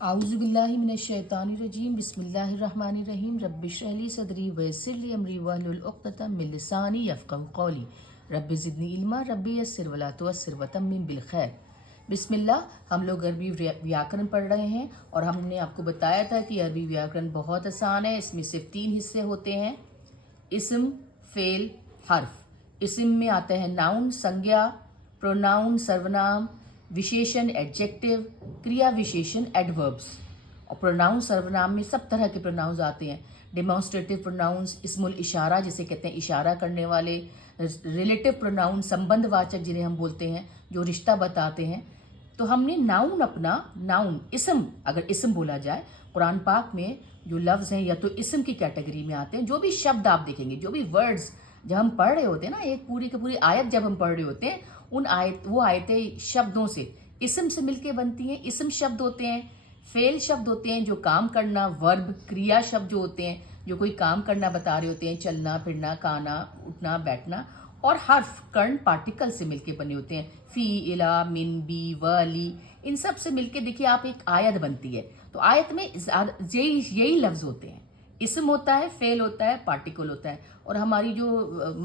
आउज़ुबिल्लाहि मिनश्शैतानिर्रजीम बिस्मिल्लाहिर्रहमानिर्रहीम रब्बिश्रह ली सदरी वयस्सिर ली अमरी वहलुल उक़्दतम मिन लिसानी यफ़क़हू क़ौली रब्बि ज़िदनी इल्मा रब्बि यस्सिर वला तुअस्सिर वतम्मिम बिल खैर। बिस्मिल्लाह। हम लोग अरबी व्याकरण पढ़ रहे हैं और हमने आपको बताया था कि अरबी व्याकरण बहुत आसान है। इसमें सिर्फ 3 हिस्से होते हैं, इस्म, फ़ेल, हर्फ। इस्म में आते हैं नाउन संज्ञा, प्रोनाउन सर्वनाम, विशेषण एडजेक्टिव, क्रिया विशेषण एडवर्ब्स। और प्रोनाउन सर्वनाम में सब तरह के प्रोनाउंस आते हैं। डेमोन्स्ट्रेटिव प्रोनाउंस, इस्मुल इशारा जिसे कहते हैं इशारा करने वाले, रिलेटिव प्रोनाउन संबंधवाचक जिन्हें हम बोलते हैं जो रिश्ता बताते हैं। तो हमने नाउन अपना नाउन इस्म, अगर इस्म बोला जाए कुरान पाक में जो लफ्ज़ हैं या तो इस्म की कैटेगरी में आते हैं। जो भी शब्द आप देखेंगे, जो भी वर्ड्स जब हम पढ़ रहे होते हैं ना, एक पूरी की पूरी आयत जब हम पढ़ रहे होते हैं, उन वो आयतें शब्दों से इस्म से मिलके बनती हैं। इस्म शब्द होते हैं, फेल शब्द होते हैं जो काम करना, वर्ब क्रिया शब्द जो होते हैं जो कोई काम करना बता रहे होते हैं, चलना फिरना, खाना उठना बैठना। और हर्फ कर्ण पार्टिकल से मिलके बने होते हैं, फी इला मिन बी वली, इन सब से मिलके देखिए आप एक आयत बनती है। तो आयत में यही लफ्ज होते हैं, इस्म होता है, फेल होता है, पार्टिकल होता है। और हमारी जो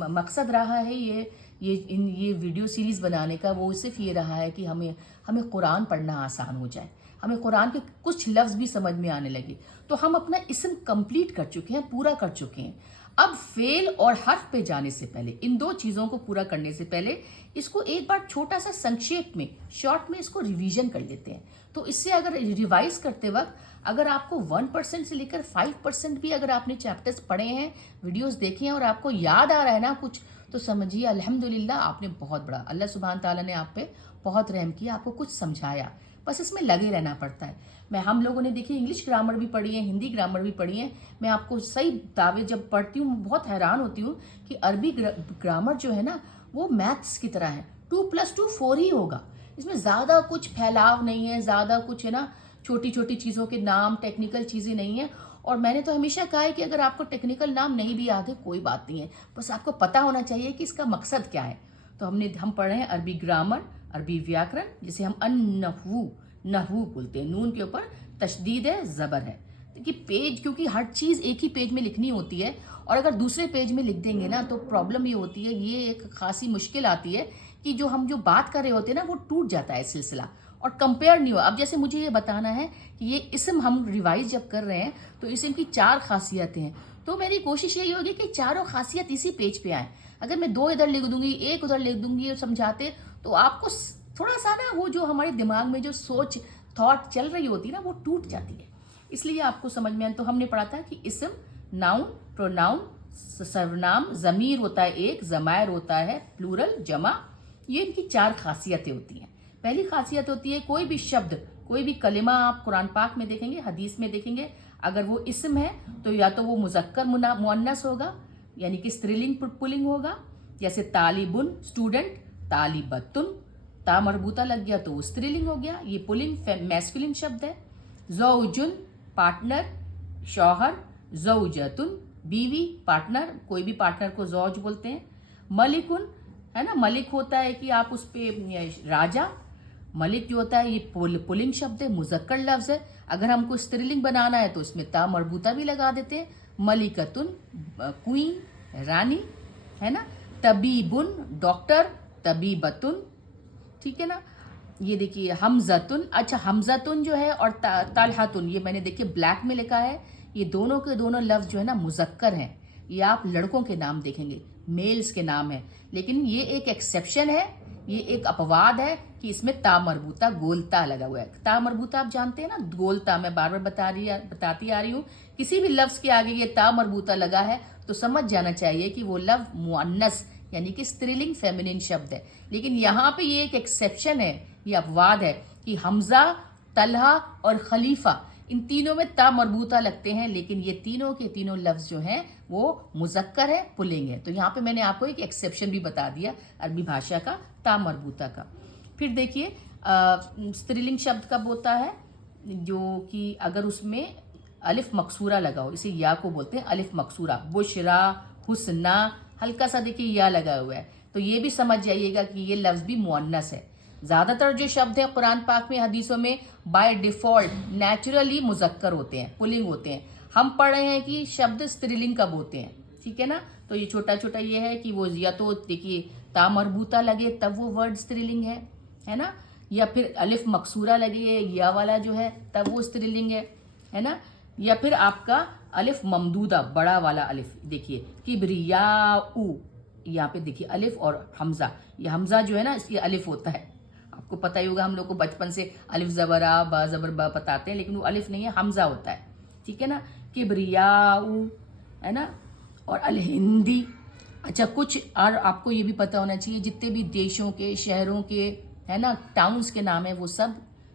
मकसद रहा है ये वीडियो सीरीज बनाने का, वो सिर्फ ये रहा है कि हमें कुरान पढ़ना आसान हो जाए, हमें कुरान के कुछ लफ्ज भी समझ में आने लगे। तो हम अपना इस्म कंप्लीट कर चुके हैं, पूरा कर चुके हैं। अब फेल और हर्फ पे जाने से पहले, इन 2 चीजों को पूरा करने से पहले इसको एक बार छोटा सा संक्षेप में, शॉर्ट में इसको रिवीजन कर लेते हैं। तो इससे अगर रिवाइज करते वक्त अगर आपको 1% से लेकर 5% भी अगर आपने चैप्टर्स पढ़े हैं, वीडियोस देखे हैं और आपको याद आ रहा है ना कुछ, तो समझिए अल्हम्दुलिल्लाह आपने बहुत बड़ा, अल्लाह सुभान ताला ने आप पे बहुत रहम किया, आपको कुछ समझाया। बस इसमें लगे रहना पड़ता है। हम लोगों ने देखिए इंग्लिश ग्रामर भी पढ़ी है, हिंदी ग्रामर भी पढ़ी है। मैं आपको सही दावे जब पढ़ती हूँ बहुत हैरान होती हूँ कि अरबी ग्रामर जो है ना वो मैथ्स की तरह है, 2+2 4 ही होगा। इसमें ज़्यादा कुछ फैलाव नहीं है, ज़्यादा कुछ है ना छोटी छोटी चीज़ों के नाम, टेक्निकल चीज़ें नहीं है। और मैंने तो हमेशा कहा है कि अगर आपको टेक्निकल नाम नहीं भी याद है कोई बात नहीं है, बस आपको पता होना चाहिए कि इसका मकसद क्या है। तो हम पढ़ रहे हैं अरबी ग्रामर, अरबी व्याकरण, जिसे हम नहवू बोलते हैं। नून के ऊपर तशदीद है, ज़बर है। देखिए पेज, क्योंकि हर चीज़ एक ही पेज में लिखनी होती है और अगर दूसरे पेज में लिख देंगे ना तो प्रॉब्लम ये होती है, ये एक खासी मुश्किल आती है कि जो बात कर रहे होते हैं ना वो टूट जाता है सिलसिला और कंपेयर नहीं हो। अब जैसे मुझे ये बताना है कि ये इस्म हम रिवाइज जब कर रहे हैं तो इस्म की 4 खासियतें हैं। तो मेरी कोशिश यही होगी कि चारों खासियत इसी पेज पे आए। अगर मैं 2 इधर लिख दूंगी, 1 उधर लिख दूंगी समझाते, तो आपको थोड़ा सा ना वो जो हमारे दिमाग में जो थॉट चल रही होती है ना वो टूट जाती है। इसलिए आपको समझ में आए। तो हमने पढ़ा था कि इस्म, नाउन, प्रोनाउन, सर्वनाम, जमीर होता है एक, जमायर होता है प्लूरल जमा, ये इनकी 4 खासियतें होती हैं। पहली खासियत होती है कोई भी शब्द, कोई भी कलिमा आप कुरान पाक में देखेंगे, हदीस में देखेंगे, अगर वो इस्म है तो या तो वो मुजक्कर मुअन्नस होगा, यानी कि स्त्रीलिंग पुल्लिंग होगा। जैसे तालिबुन स्टूडेंट, तालिबतुन ता मरबूता लग गया तो वो स्त्रीलिंग हो गया, ये पुलिंग मैस्कुलिन शब्द है। ज़ौजुन पार्टनर, शौहर, ज़ौजतुन बीवी, पार्टनर, कोई भी पार्टनर को ज़ौज बोलते हैं। मलिकुन है ना, मलिक होता है कि आप उस पे राजा, मलिक जो होता है ये पुलिंग शब्द है, मुजक्कर लफ्ज है। अगर हमको स्त्रीलिंग बनाना है तो इसमें ता मरबूता भी लगा देते हैं। मलिकतुन क्वीन, रानी, है ना। तबीबुन डॉक्टर, तबीबतुन, ठीक है ना। ये देखिए हमजतुन, अच्छा हमजतुन जो है और तलहतुन, ये मैंने देखिए ब्लैक में लिखा है, ये दोनों के दोनों लफ्ज जो है ना मुजक्कर हैं। ये आप लड़कों के नाम देखेंगे, मेल्स के नाम है। लेकिन ये एक एक्सेप्शन है, ये एक अपवाद है कि इसमें ता मरबूता गोलता लगा हुआ है। ता मरबूता आप जानते हैं ना, गोलता, मैं बार बार बताती आ रही हूँ। किसी भी लफ्ज के आगे ये ता मरबूता लगा है तो समझ जाना चाहिए कि वो लफ्ज मुअन्नस यानी कि स्त्रीलिंग फेमिनिन शब्द है। लेकिन यहाँ पे ये एक एक्सेप्शन है, ये अपवाद है कि हमजा, तलहा और खलीफा, इन तीनों में ता मरबूता लगते हैं, लेकिन ये तीनों के तीनों लफ्ज जो हैं वो मुजक्कर है, पुल्लिंग है। तो यहाँ पे मैंने आपको एक एक्सेप्शन भी बता दिया अरबी भाषा का, ता मरबूता का। फिर देखिए स्त्रीलिंग शब्द कब होता है, जो कि अगर उसमें अलिफ मकसूरा लगा हो, इसे या को बोलते हैं अलिफ मकसूरा। बुशरा, हुस्ना, हल्का सा देखिए या लगा हुआ है, तो ये भी समझ जाइएगा कि ये लफ्ज भी मुअन्नस है। زیادہ تر جو شبد ہیں قرآن پاک میں حدیثوں میں بائی ڈیفالٹ نیچرلی مذکر ہوتے ہیں، پلنگ ہوتے ہیں. ہم پڑھ رہے ہیں کہ شبد استریلنگ کب ہوتے ہیں، ٹھیک ہے نا. تو یہ چھوٹا چھوٹا یہ ہے کہ وہ یا تو دیکھیے تا مربوطہ لگے تب وہ ورڈ استریلنگ ہے نا، یا پھر الف مکسورہ لگے یا والا جو ہے تب وہ استریلنگ ہے نا، یا پھر آپ کا الف ممدودہ بڑا والا الف دیکھیے کبریاء، یہاں پہ دیکھیے الف اور حمزہ، یہ حمزہ جو ہے نا اس یہ الف ہوتا ہے. آپ کو پتہ ہی ہوگا، ہم لوگ کو بچپن سے الف زبر آ با زبر با بتاتے ہیں، لیکن وہ الف نہیں ہے، حمزہ ہوتا ہے، ٹھیک ہے نا. کبریاء ہے نا، اور الہندی. اچھا کچھ اور آپ کو یہ بھی پتہ ہونا چاہیے جتنے بھی دیشوں کے شہروں کے ہے نا ٹاؤنز کے نام ہیں وہ سب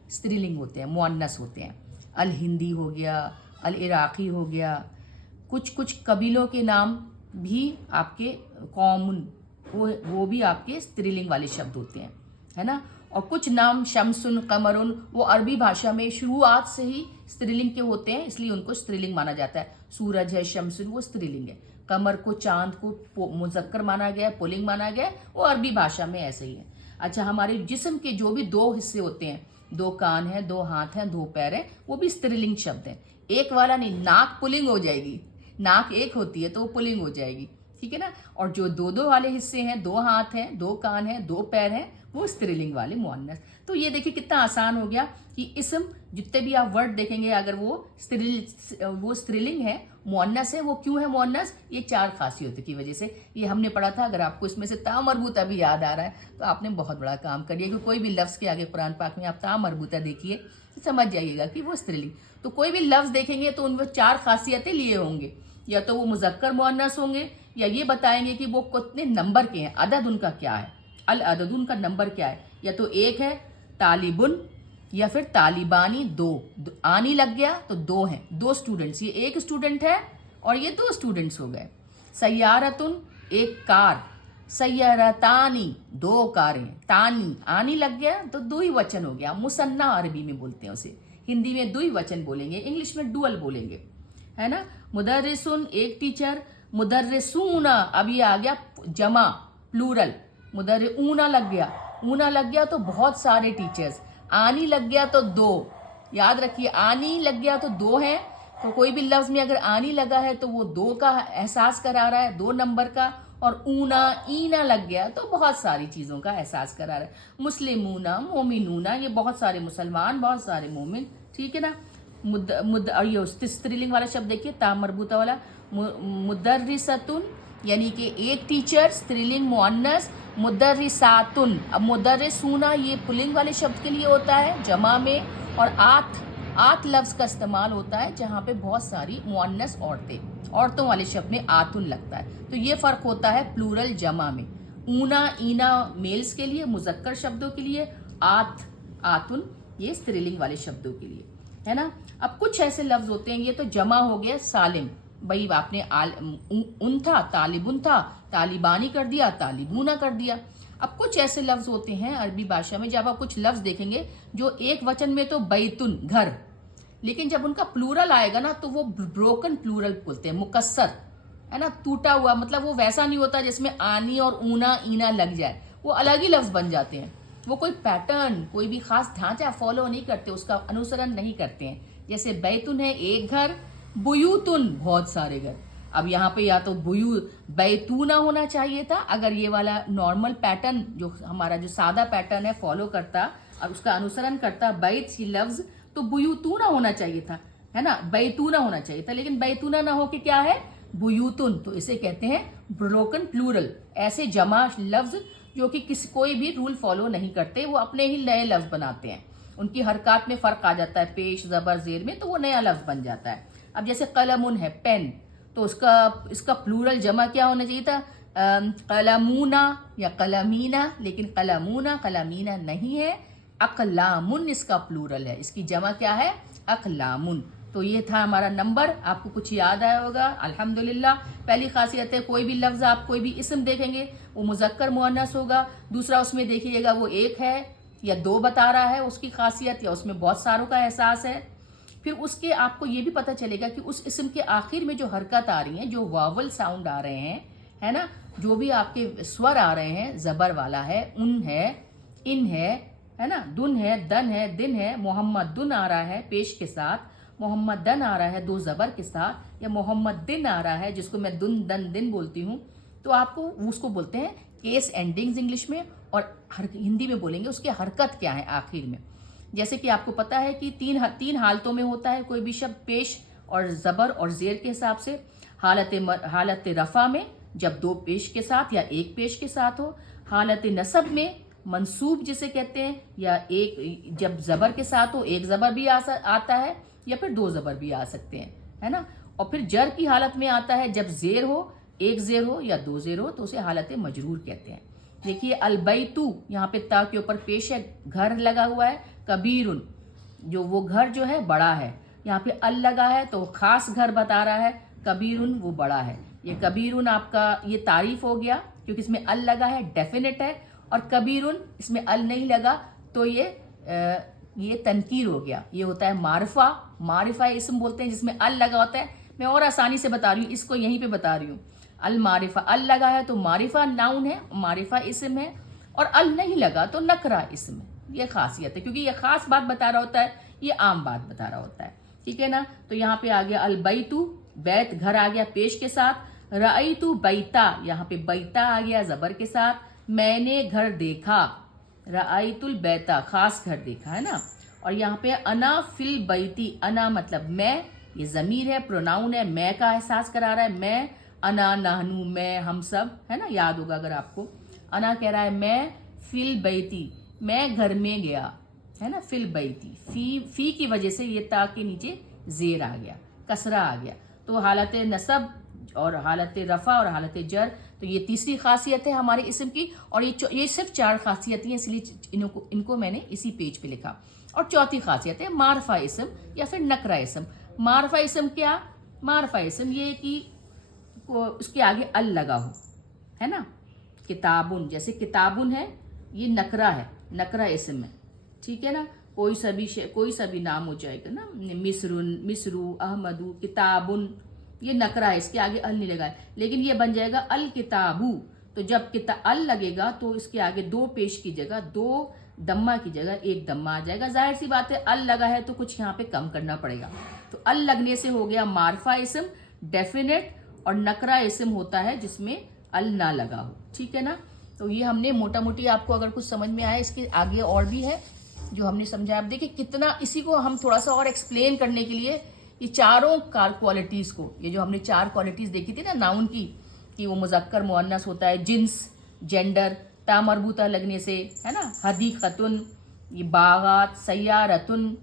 استریلنگ ہوتے ہیں، مؤنث ہوتے ہیں. الہندی ہو گیا، العراقی ہو گیا. کچھ قبیلوں کے نام بھی آپ کے کامن وہ بھی آپ کے استریلنگ والے شبد ہوتے ہیں، ہے نا. اور کچھ نام شمسن قمرن وہ عربی بھاشا میں شروعات سے ہی استریلنگ کے ہوتے ہیں، اس لیے ان کو استریلنگ مانا جاتا ہے. سورج ہے شمسن وہ استریلنگ ہے. قمر کو چاند کو مذکر مانا گیا ہے، پلنگ مانا گیا ہے، وہ عربی بھاشا میں ایسے ہی ہے. اچھا ہمارے جسم کے جو بھی دو حصے ہوتے ہیں، دو کان ہیں، دو ہاتھ ہیں، دو پیر ہیں، وہ بھی استریلنگ شبد ہیں. ایک والا نہیں، ناک پلنگ ہو جائے گی، ناک ایک ہوتی ہے تو وہ پلنگ ہو جائے گی، ٹھیک ہے نا. اور جو دو والے حصے ہیں، دو ہاتھ ہیں، دو کان ہیں، دو پیر ہیں، وہ استریلنگ والے مؤنث. تو یہ دیکھیں کتنا آسان ہو گیا کہ اسم جتنے بھی آپ ورڈ دیکھیں گے اگر وہ استریلنگ ہے، مؤنث ہے. وہ کیوں ہے مؤنث؟ یہ 4 خاصیتوں کی وجہ سے. یہ ہم نے پڑھا تھا، اگر آپ کو اس میں سے تا مربوطہ بھی یاد آ رہا ہے تو آپ نے بہت بڑا کام کر لیا، کہ کوئی بھی لفظ کے آگے قرآن پاک میں آپ تا مربوطہ دیکھیے تو سمجھ جائیے گا کہ وہ استریلنگ. تو کوئی بھی لفظ دیکھیں گے تو ان میں 4 خاصیتیں لیے ہوں گے، یا تو وہ مذکر مؤنث ہوں گے، یا یہ بتائیں گے کہ وہ کتنے نمبر کے ہیں، عدد ان کا کیا ہے، العدد ان کا نمبر کیا ہے. یا تو ایک ہے طالبن، یا پھر طالبانی، دو آنی لگ گیا تو 2 ہیں، 2 اسٹوڈنٹس، یہ ایک اسٹوڈنٹ ہے اور یہ 2 اسٹوڈنٹس ہو گئے. سیارتن ایک کار، سیارتانی 2 کاریں، تانی آنی لگ گیا تو 2 ہی وچن ہو گیا. مثنیٰ عربی میں بولتے ہیں اسے، ہندی میں 2 ہی وچن بولیں گے، انگلش میں ڈوئل بولیں گے، ہے نا. مدرسن ایک ٹیچر، مدرسون اب یہ آ گیا جمع پلورل، اونا لگ گیا، اونا لگ گیا تو بہت سارے ٹیچرز. آنی لگ گیا تو 2، یاد رکھیے آنی لگ گیا تو 2 ہے. تو کوئی بھی لفظ میں اگر آنی لگا ہے تو وہ 2 کا احساس کرا رہا ہے، 2 نمبر کا. اور اونا اینا لگ گیا تو بہت ساری چیزوں کا احساس کرا رہا ہے. مسلمونا، مومنونا، یہ بہت سارے مسلمان، بہت سارے مومن، ٹھیک ہے نا. اور یہ استریلنگ والا شبد دیکھیے تا مربوطہ والا، مدرستن یعنی کہ ایک ٹیچر، استریلنگ مؤنث. مدرساتن، اب مدرسونا یہ پلنگ والے شبد کے لیے ہوتا ہے جمع میں. اور آت لفظ کا استعمال ہوتا ہے جہاں پہ بہت ساری مؤنث عورتوں والے شبد میں آتن لگتا ہے. تو یہ فرق ہوتا ہے پلورل جمع میں. اونا اینا میلز کے لیے، مذکر شبدوں کے لیے، آتن یہ استریلنگ والے شبدوں کے لیے، ہے نا. اب کچھ ایسے لفظ ہوتے ہیں، یہ تو جمع ہو گیا سالم، بھائی آپ نے ان تھا طالبن تھا، طالبانی کر دیا، طالبونا کر دیا. اب کچھ ایسے لفظ ہوتے ہیں عربی بھاشا میں، جب آپ کچھ لفظ دیکھیں گے جو ایک وچن میں تو بیتن گھر، لیکن جب ان کا پلورل آئے گا نا تو وہ بروکن پلورل بولتے ہیں، مکسر، ہے نا، ٹوٹا ہوا. مطلب وہ ویسا نہیں ہوتا جس میں آنی اور اونا اینا لگ جائے، وہ الگ ہی لفظ بن جاتے ہیں. وہ کوئی پیٹرن، کوئی بھی خاص ڈھانچہ فالو نہیں کرتے، اس کا انوسرن نہیں کرتے ہیں. جیسے بیتن ہے ایک گھر، بیوتن بہت سارے گھر. اب یہاں پہ یا تو بیتونا ہونا چاہیے تھا اگر یہ والا نارمل پیٹرن جو ہمارا جو سادہ پیٹرن ہے فالو کرتا اور اس کا انوسرن کرتا بیت ہی لفظ، تو بیوتونا ہونا چاہیے تھا، ہے نا، بیتونا ہونا چاہیے تھا. لیکن بیتونا نہ ہو کے کیا ہے بیوتن، تو اسے کہتے ہیں بروکن پلورل. ایسے جمع لفظ جو کہ کوئی بھی رول فالو نہیں کرتے، وہ اپنے ہی نئے لفظ بناتے ہیں، ان کی حرکات میں فرق آ جاتا ہے، پیش زبر زیر میں، تو وہ نیا لفظ بن جاتا ہے. اب جیسے قلمن ہے پین، تو اس کا پلورل جمع کیا ہونا چاہیے تھا قلمونا یا قلمینا، لیکن قلمونا قلمینا نہیں ہے، اقلامن اس کا پلورل ہے، اس کی جمع کیا ہے اقلامن. تو یہ تھا ہمارا نمبر، آپ کو کچھ یاد آیا ہوگا الحمدللہ. پہلی خاصیت ہے کوئی بھی لفظ آپ کوئی بھی اسم دیکھیں گے وہ مذکر مؤنث ہوگا. دوسرا اس میں دیکھیے گا وہ ایک ہے یا 2 بتا رہا ہے اس کی خاصیت، یا اس میں بہت ساروں کا احساس ہے. پھر اس کے آپ کو یہ بھی پتہ چلے گا کہ اس اسم کے آخر میں جو حرکت آ رہی ہیں، جو واول ساؤنڈ آ رہے ہیں، ہے نا، جو بھی آپ کے سور آ رہے ہیں، زبر والا ہے، ان ہے، ان ہے، है ना, दुन है, दन है, दिन है, मोहम्मद दुन आ रहा है पेश के साथ, मोहम्मद दन आ रहा है दो ज़बर के साथ, या मोहम्मद दिन आ रहा है जिसको मैं दुन दन दिन बोलती हूँ, तो आपको उसको बोलते हैं केस एंडिंग्स इंग्लिश में, और हिंदी में बोलेंगे उसकी हरकत क्या है आखिर में। जैसे कि आपको पता है कि तीन हालतों में होता है कोई भी शब्द, पेश और ज़बर और ज़ेर के हिसाब से। हालत रफ़ा में जब दो पेश के साथ या एक पेश के साथ हो, हालत नसब में मंसूब जिसे कहते हैं, या एक जब ज़बर के साथ हो, एक ज़बर भी आता है या फिर दो ज़बर भी आ सकते हैं, है ना। और फिर जर की हालत में आता है जब ज़ेर हो, एक ज़ेर हो या दो ज़ेर हो, तो उसे हालत मजरूर कहते हैं। देखिए अलबैतु, यहाँ पे ता के ऊपर पेश है, घर लगा हुआ है, कबीरुन जो वो घर जो है बड़ा है, यहाँ पे अल लगा है तो खास घर बता रहा है, कबीरुन वो बड़ा है। ये कबीरुन आपका ये तारीफ हो गया क्योंकि इसमें अल लगा है, डेफिनेट है, और कबीरुन इसमें अल नहीं लगा तो ये तनकीर हो गया। ये होता है मारिफा, मारिफा इसम बोलते हैं जिसमें अल लगा होता है। मैं और आसानी से बता रही हूँ, इसको यहीं पे बता रही हूँ। अल मारिफा, अल लगा है तो मारिफा नाउन है, मारिफा इसम है, और अल नहीं लगा तो नकरा इसम है। ये खासियत है क्योंकि ये खास बात बता रहा होता है, ये आम बात बता रहा होता है, ठीक है ना। तो यहाँ पे आ गया अलबैतु, बैत घर आ गया पेश के साथ। रअयतु बैता, यहाँ पे बैता आ गया जबर के साथ। मैंने घर देखा, रअयतुल बैता खास घर देखा, है ना। और यहाँ पे अना फिल बैती, अना मतलब मैं, ये जमीर है, प्रोनाउन है, मैं का एहसास करा रहा है, मैं, अना नाहनू मैं, हम सब, है ना, याद होगा अगर आपको। अना कह रहा है मैं फिल बैती, मैं घर में गया, है ना, फिल बैती, फी की वजह से ये ता के नीचे जेर आ गया, कसरा आ गया। तो हालत नसब और हालत रफ़ा और हालत जर, तो ये तीसरी खासियत है हमारे इसम की, और ये सिर्फ 4 खासियतें हैं, इसलिए इनको मैंने इसी पेज पे लिखा। और चौथी खासियत है मारफा इसम या फिर नकरा इसम। मारफा इसम क्या, मारफा इसम ये कि उसके आगे अल लगा हो, है ना। किताबुन, जैसे किताबुन है ये नकरा है, नकरा इसम है, ठीक है ना। कोई सा भी नाम हो जाएगा ना, मिस्रुन, मिस्रू, अहमदू, किताबुन, ये नकरा है, इसके आगे अल नहीं लगा है, लेकिन ये बन जाएगा अल किताबू। तो जब अल लगेगा तो इसके आगे दो पेश की जगह, दो दम्मा की जगह एक दम्मा आ जाएगा। जाहिर सी बात है अल लगा है तो कुछ यहाँ पे कम करना पड़ेगा, तो अल लगने से हो गया मारफा इसम डेफिनेट, और नकरा इसम होता है जिसमें अल ना लगा हो, ठीक है ना। तो ये हमने मोटा मोटी, आपको अगर कुछ समझ में आया, इसके आगे और भी है जो हमने समझा। आप देखिए कितना, इसी को हम थोड़ा सा और एक्सप्लेन करने के लिए ये चारों क्वालिटीज को, ये जो हमने 4 क्वालिटीज देखी थी ना नाउन की, कि वो मुज़क्कर मुअन्नस होता है, जिन्स जेंडर, ता मरबूता लगने से, है ना, हदीक़तुन ये बागात, सय्यारतुन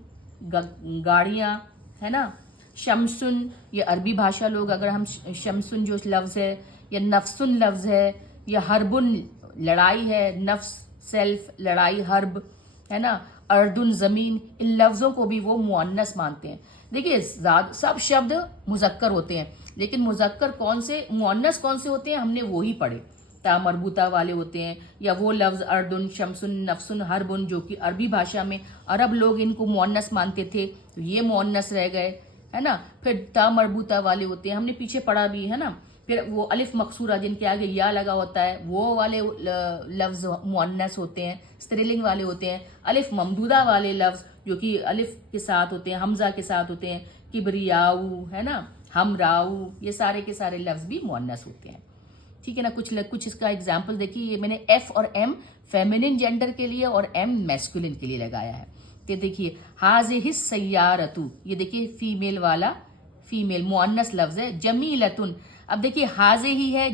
गाड़ियाँ, है ना, शमसुन ये अरबी भाषा लोग, अगर हम शमसुन जो लफ्ज़ है, या नफ्सुन लफ्ज़ है, या हरबुन लड़ाई है, नफ्स सेल्फ लड़ाई, हर्ब, है ना, अर्दुन ज़मीन, इन लफ्ज़ों को भी वो मुअन्नस मानते हैं। देखिए सब शब्द मुज़क्कर होते हैं, लेकिन मुज़क्कर कौन से, मुअन्नस कौन से होते हैं, हमने वो ही पढ़े। ता मरबूता वाले होते हैं, या वो लफ्ज़ अर्दुन, शमसुन, नफ्सुन, हरबुन जो कि अरबी भाषा में अरब लोग इनको मुअन्नस मानते थे, तो ये मुअन्नस रह गए, है ना। फिर ता मरबूता वाले होते हैं, हमने पीछे पढ़ा भी, है ना। फिर वो अलिफ मकसूरा जिनके आगे या लगा होता है, वो वाले लफ्ज़ मुअन्नस होते हैं, स्त्रीलिंग वाले होते हैं। अलिफ ममदूदा वाले लफ्ज़ जो कि अलिफ के साथ होते हैं, हमज़ा के साथ होते हैं, किबरियाऊ, है ना, हमराऊ, ये सारे के सारे लफ्ज़ भी मुअन्नस होते हैं, ठीक है ना। कुछ इसका एग्जाम्पल देखिए, ये मैंने एफ और एम फेमिनिन जेंडर के लिए और एम मैस्कुलिन के लिए लगाया है। तो देखिए हाज़िहि सय्यारतु, ये देखिए फीमेल वाला, फीमेल मुअन्नस लफ्ज़ है। जमीलतुन, अब देखिए हाज़िहि है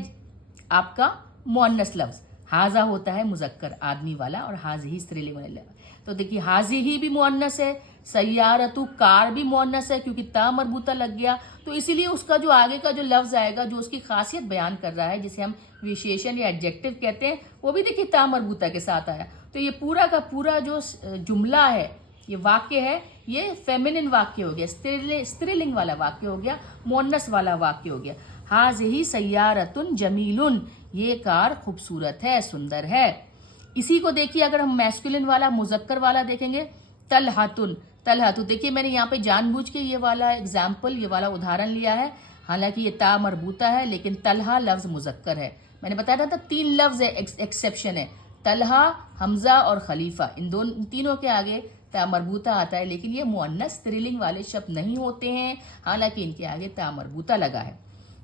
आपका मुअन्नस लफ्ज़, हाज़ा होता है मुज़क्कर आदमी वाला, और हाज़िहि स्त्रीलिंग वाला। तो देखिए हाज़िहि भी मुअन्नस है, सय्यारतु कार भी मुअन्नस है क्योंकि ता मरबूता लग गया, तो इसीलिए उसका जो आगे का जो लफ्ज़ आएगा जो उसकी खासियत बयान कर रहा है, जिसे हम विशेषण या एडजेक्टिव कहते हैं, वो भी देखिए ता मरबूता के साथ आया। तो ये पूरा का पूरा जो जुमला है, ये वाक्य है, ये फेमिनिन वाक्य हो गया, स्त्रीलिंग वाला वाक्य हो गया, मुअन्नस वाला वाक्य हो गया। हाज़िहि सय्यारतुन जमीलुन, ये कार खूबसूरत है, सुंदर है। इसी को देखिए अगर हम मैस्कुलिन वाला, मुज़क्कर वाला देखेंगे, तलहतुन, तलहतु, देखिए मैंने यहाँ पे जानबूझ के ये वाला एग्जाम्पल, ये वाला उदाहरण लिया है, हालांकि ये ता मरबूता है, लेकिन तलहा लफ्ज़ मुज़क्कर है। मैंने बताया था 3 लफ्ज़ है एक्सेप्शन है, तलहा, हमजा और खलीफा, इन तीनों के आगे ता मरबूता आता है, लेकिन ये मुअन्नस स्त्रीलिंग वाले शब्द नहीं होते हैं, हालांकि इनके आगे ता मरबूता लगा है।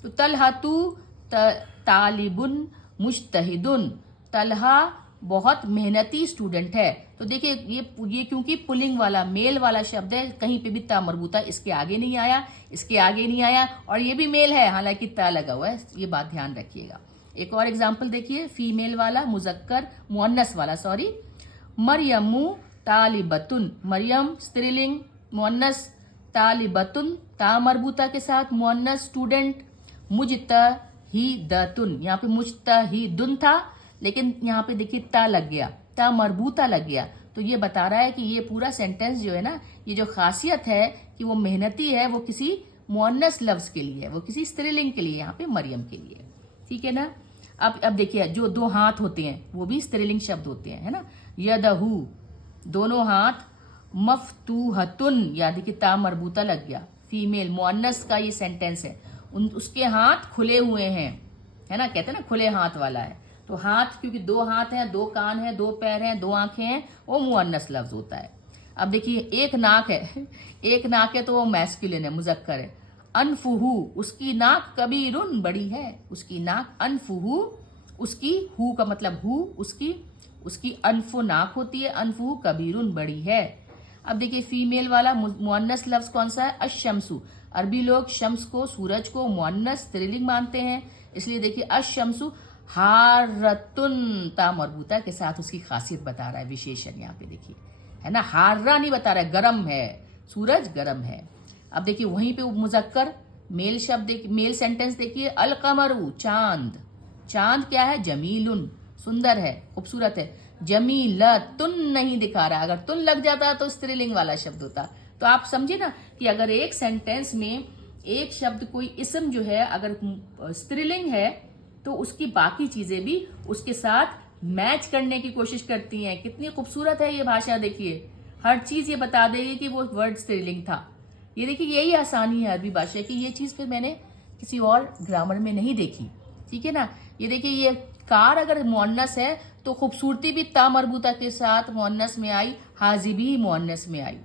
तो तलहातु तालिबुन मुज्तहिदुन, तलहा बहुत मेहनती स्टूडेंट है। तो देखिए ये क्योंकि पुलिंग वाला मेल वाला शब्द है, कहीं पे भी ता मरबूता इसके आगे नहीं आया, इसके आगे नहीं आया, और ये भी मेल है हालांकि ता लगा हुआ है, ये बात ध्यान रखिएगा। एक और एग्जाम्पल देखिए, फीमेल वाला मुजक्कर मुअन्नस वाला सॉरी, मरियमु तालिबतुन, मरियम स्त्रीलिंग मुअन्नस, तालिबतुन ता मरबूता के साथ मुअन्नस स्टूडेंट, मुजतहिदतुन, यहाँ पे मुजतहिदुन था लेकिन यहाँ पे देखिए ता लग गया, ता मरबूता लग गया, तो ये बता रहा है कि ये पूरा सेंटेंस जो है ना, ये जो खासियत है कि वो मेहनती है, वो किसी मुअन्नस लफ्ज के लिए है, वो किसी स्त्रीलिंग के लिए, यहाँ पे मरियम के लिए, ठीक है ना। अब देखिए जो दो हाथ होते हैं वो भी स्त्रीलिंग शब्द होते हैं, है ना। यदहू, दोनों हाथ, मफतूहतुन, या देखिए ता मरबूता लग गया, फीमेल मुअन्नस का ये सेंटेंस है, उसके हाथ खुले हुए हैं, है ना, कहते हैं ना खुले हाथ वाला है। तो हाथ क्योंकि दो हाथ हैं, दो कान हैं, दो पैर हैं, दो आंखें हैं, वो मुअन्नस लफ्ज होता है। अब देखिए एक नाक है एक नाक है तो वो मैस्कुलिन है, मुजक्कर है। अनफुहू, उसकी नाक कबीरुन, बड़ी है, उसकी नाक, अनफुहू, उसकी, हु का मतलब हु, उसकी अनफु नाक होती है, अनफुहू कबीरुन, बड़ी है। अब देखिए फीमेल वाला मुअन्नस लफ्ज कौन सा है, अशम्सु, अरबी लोग शम्स को, सूरज को मुअन्नस स्त्रीलिंग मानते हैं, इसलिए देखिए अशम्सु हारतुन, ता मरबूता के साथ उसकी खासियत बता रहा है, विशेषण यहाँ पे देखिए, है ना, हार्रा नहीं बता रहा है, गरम है, सूरज गरम है। अब देखिए वहीं पे मुजक्कर मेल शब्द मेल सेंटेंस देखिए, अलकमरु, चांद, चांद क्या है, जमीलुन, सुंदर है, खूबसूरत है, जमीलतुन नहीं दिखा रहा, अगर तुन लग जाता तो स्त्रीलिंग वाला शब्द होता। तो आप समझे ना कि अगर एक सेंटेंस में एक शब्द कोई इसम जो है अगर स्त्रीलिंग है तो उसकी बाकी चीजें भी उसके साथ मैच करने की कोशिश करती हैं। कितनी खूबसूरत है ये भाषा, देखिए हर चीज ये बता देगी कि वो वर्ड स्त्रीलिंग था। ये देखिए यही आसानी है अरबी भाषा की, ये चीज फिर मैंने किसी और ग्रामर में नहीं देखी, ठीक है ना। ये देखिए ये कार अगर मुअन्नस है तो खूबसूरती भी ता मरबूता के साथ मुअन्नस में आई, हाजी भी मुअन्नस में आई,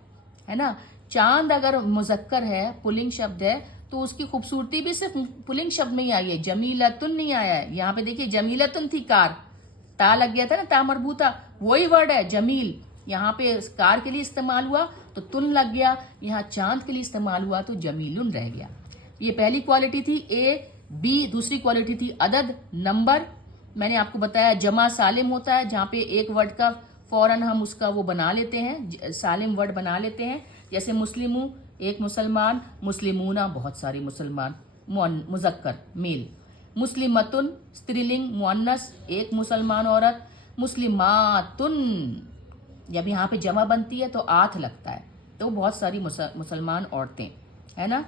है ना। चांद अगर मुजक्कर है, पुलिंग शब्द है, तो उसकी खूबसूरती भी सिर्फ पुलिंग शब्द में ही आई है, जमीलतुन नहीं आया है। यहाँ पे देखिए जमीलतुन थी कार, ता लग गया था ना, ता मरबूता, वही वर्ड है जमील, यहाँ पे कार के लिए इस्तेमाल हुआ तो तुन लग गया, यहाँ चांद के लिए इस्तेमाल हुआ तो जमीलुन रह गया। ये पहली क्वालिटी थी ए बी। दूसरी क्वालिटी थी अदद, नंबर। मैंने आपको बताया जमा सालिम होता है, जहाँ पे एक वर्ड का फौरन हम उसका वो बना लेते हैं, सालिम वर्ड बना लेते हैं, जैसे मुस्लिमू एक मुसलमान, मुस्लिमूना बहुत सारी मुसलमान, मुजक्कर मेल, मुस्लिमतुन स्त्रीलिंग मुअन्नस एक मुसलमान औरत, मुस्लिमातुन जब यहाँ पे जमा बनती है तो आथ लगता है, तो बहुत सारी मुसलमान औरतें, है ना।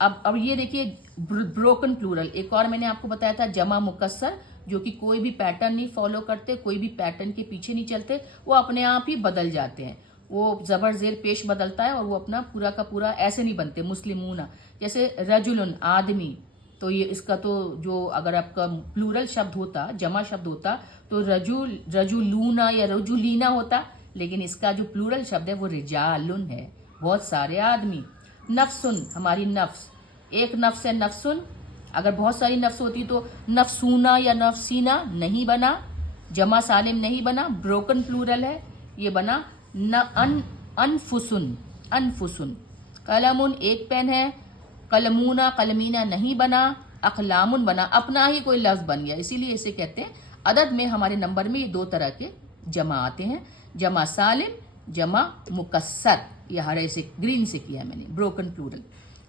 अब ये देखिए ब्रोकन प्लूरल, एक और मैंने आपको बताया था जमा मुकस्सर, जो कि कोई भी पैटर्न नहीं फॉलो करते, कोई भी पैटर्न के पीछे नहीं चलते, वो अपने आप ही बदल जाते हैं, वो जबर जेर पेश बदलता है और वो अपना पूरा का पूरा ऐसे नहीं बनते। मुस्लिमूना जैसे रजुलन आदमी, तो ये इसका तो जो अगर आपका प्लूरल शब्द होता, जमा शब्द होता तो रजुलूना या रजुलीना होता, लेकिन इसका जो प्लूरल शब्द है वो रिजालुन है, बहुत सारे आदमी। नफ्सुन हमारी नफ्स, एक नफ्स है नफ्सुन, अगर बहुत सारी नफ्स होती तो नफ्सूना या नफ्सीना नहीं बना, जमा सालिम नहीं बना, ब्रोकन प्लूरल है, ये बना अनफुसुन, अनफुसुन। कलमुन एक पेन है, कलमूना कलमीना नहीं बना, अखलामुन बना, अपना ही कोई लफ्ज बन गया, इसीलिए इसे कहते हैं अदद में हमारे नंबर में ये दो तरह के जमा आते हैं, जमा सालिम, जमा मुकस्सर। ये हरे से ग्रीन से किया मैंने, ब्रोकन प्लूरल।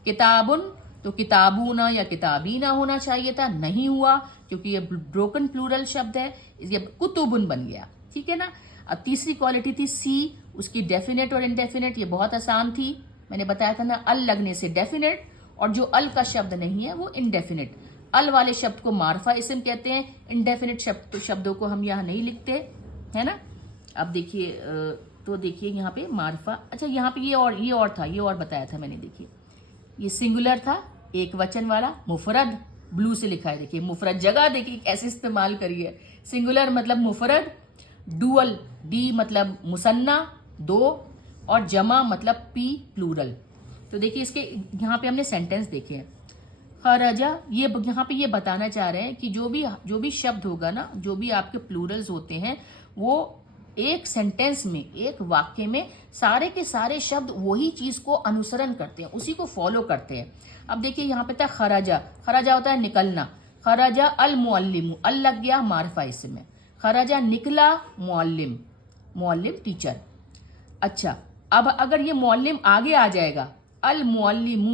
किताबुन तो किताबूना या किताबीना होना चाहिए था, नहीं हुआ क्योंकि ये ब्रोकन प्लूरल शब्द है, ये कुतुबुन बन गया, ठीक है ना। अब तीसरी क्वालिटी थी सी, उसकी डेफिनेट और इनडेफिनेट, ये बहुत आसान थी, मैंने बताया था ना, अल लगने से डेफिनेट, और जो अल का शब्द नहीं है वो इनडेफिनेट। अल वाले शब्द को मार्फा इस्म कहते हैं, इनडेफिनेट शब्दों को हम यहाँ नहीं लिखते, है ना। अब देखिए तो देखिए यहाँ पे मार्फा, अच्छा यहाँ पे ये और था, ये और बताया था मैंने, देखिए ये सिंगुलर था, एक वचन वाला, मुफरद ब्लू से लिखा है, देखिए मुफरद, जगह देखिए कैसे इस्तेमाल करिए, सिंगुलर मतलब मुफरद, ڈوول ڈی مطلب مثنیٰ دو اور جمع مطلب پی پلورل. تو دیکھیے اس کے یہاں پہ ہم نے سینٹینس دیکھے ہیں. خرجہ یہ یہاں پہ یہ بتانا چاہ رہے ہیں کہ جو بھی شبد ہوگا نا, جو بھی آپ کے پلورلز ہوتے ہیں, وہ ایک سینٹینس میں, ایک واقعے میں سارے کے سارے شبد وہی چیز کو انوسرن کرتے ہیں, اسی کو فالو کرتے ہیں. اب دیکھیے یہاں پہ تھا خرجہ, خرجہ ہوتا ہے نکلنا. خرجہ المعلم, ال لگ گیا معرفہ اسم میں. خرجہ نکلا معلم, معلم ٹیچر. اچھا اب اگر یہ معلم آگے آ جائے گا المعلم,